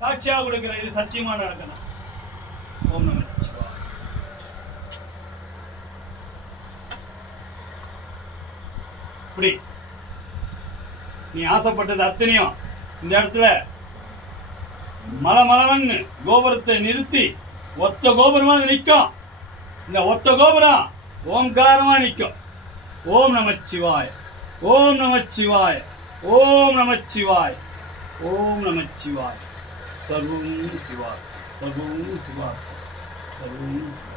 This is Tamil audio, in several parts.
சாட்சியாக கொடுக்கிற இது சத்தியமா நடக்கணும். ஓம் நம இப்படி. நீ ஆசைப்பட்டது அத்தனையும் இந்த இடத்துல மல மலவன்னு கோபுரத்தை நிறுத்தி ஒத்த கோபுரமா அது நிற்கும். இந்த ஒத்த கோபுரம் ஓம்காரமா நிற்கும். ஓம் நமச்சிவாய் ஓம் நமச்சிவாய் ஓம் நமச்சிவாய் ஓம் நமச்சிவாய சர்வம் சிவா சர்வம் சிவா சர்வம் சிவா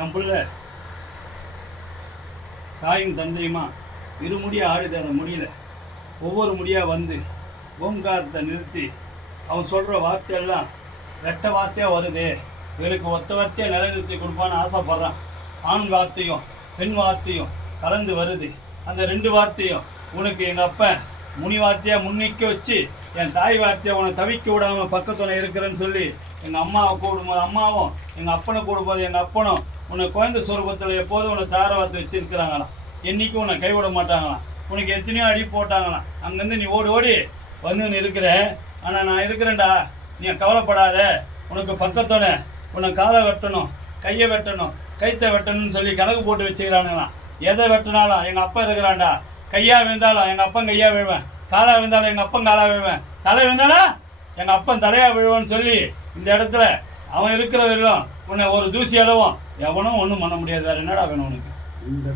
என் பிள்ளை தாயும் தந்தையுமா? இரு முடியாக ஆடுது அந்த முடியல. ஒவ்வொரு முடியா வந்து ஓங்காரத்தை நிறுத்தி அவன் சொல்கிற வார்த்தையெல்லாம் ரெட்ட வார்த்தையாக வருது. இவருக்கு ஒத்த வார்த்தையாக நிலைநிறுத்தி கொடுப்பான்னு ஆசைப்பட்றான். ஆண் வார்த்தையும் பெண் வார்த்தையும் கலந்து வருது. அந்த ரெண்டு வார்த்தையும் உனக்கு எங்கள் அப்பன் முனி வார்த்தையாக முன்னிக்க வச்சு என் தாய் வார்த்தையை உன்னை தவிக்க விடாமல் பக்கத்துணை இருக்கிறேன்னு சொல்லி எங்கள் அம்மாவை கூடும்போது அம்மாவும் எங்கள் அப்பனை கூடும்போது எங்கள் அப்பனும் உன்னை குழந்தை சொரூபத்தில் எப்போதும் உன்னை தாரவாத்து வச்சுருக்கிறாங்களாம். என்றைக்கும் என்னைக்கும் உன்னை கைவிட மாட்டாங்களாம். உனக்கு எத்தனையோ அடி போட்டாங்களாம். அங்கேருந்து நீ ஓடி ஓடி வந்து இருக்கிற ஆனால் நான் இருக்கிறேன்டா. நீ கவலைப்படாத. உனக்கு பக்கத்தோட உன்னை காலை வெட்டணும் கையை வெட்டணும் கைத்தை வெட்டணும்னு சொல்லி கணக்கு போட்டு வச்சுக்கிறானுங்களாம். எதை வெட்டினாலும் எங்கள் அப்பா இருக்கிறான்டா. கையாக விழுந்தாலும் எங்கள் அப்பா கையாக விழுவேன். காலா விழுந்தாலும் எங்கள் அப்பன் காலா விழுவேன். தலை விழுந்தானா எங்கள் அப்பன் தலையாக விழுவான்னு சொல்லி இந்த இடத்துல அவன் இருக்கிற வரையிலும் உன்னை ஒரு தூசி அளவும். எவனும் ஒன்றும் பண்ண முடியாது. என்னடா வேணும் உனக்கு? இந்த